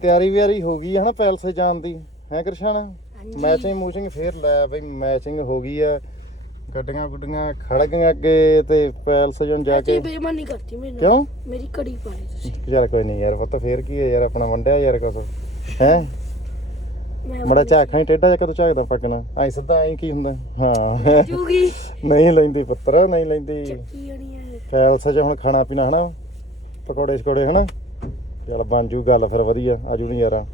ਤਿਆਰੀ ਵਿਆਰੀ ਹੋ ਗਈ ਹੈ ਨਾ ਪੈਲਸੇ ਜਾਣ ਦੀ ਹੈ ਕ੍ਰਿਸ਼ਨ? ਮੈਚਿੰਗ ਮੂਚਿੰਗ ਫੇਰ ਲੈ ਬਈ ਮੈਚਿੰਗ ਹੋ ਗਈ ਆ, ਗੱਡੀਆਂ ਗੁੱਡੀਆਂ ਖੜ ਗਈਆਂ ਅੱਗੇ ਤੇ ਪੈਲਸ ਜਾ ਕੇ ਬੇਈਮਾਨੀ ਕਰਤੀ ਮੈਨੂੰ। ਕਿਉਂ? ਮੇਰੀ ਘੜੀ ਪਾਈ ਤੁਸੀਂ। ਯਾਰ ਕੋਈ ਨਹੀਂ ਯਾਰ ਪੁੱਤ ਫੇਰ ਕੀ ਹੈ ਯਾਰ, ਆਪਣਾ ਵੰਡਿਆ ਯਾਰ ਕੁਛ ਹੈ। ਮੜਾ ਝਾਕਾਂ ਹੀ ਟੇਢਾ ਜਿਹਾ ਕਦੋਂ ਝਾਕਦਾ ਪੱਕਣਾ ਐ ਸਿੱਧਾ ਐ ਕੀ ਹੁੰਦਾ? ਹਾਂ ਜੂਗੀ ਨਹੀਂ ਲੈਂਦੀ ਪੁੱਤਰ, ਨਹੀਂ ਲੈਂਦੀ। ਚੱਕੀ ਜਾਣੀ ਹੈ ਪੈਲਸ 'ਚ ਹੁਣ ਖਾਣਾ ਪੀਣਾ ਹਨਾ, ਪਕੌੜੇ ਸ਼ਕੌੜੇ ਹਨਾ, ਚੱਲ ਬਣ ਜੂ ਗੱਲ ਫਿਰ ਵਧੀਆ, ਆਜੂ ਨੀ ਯਾਰਾ।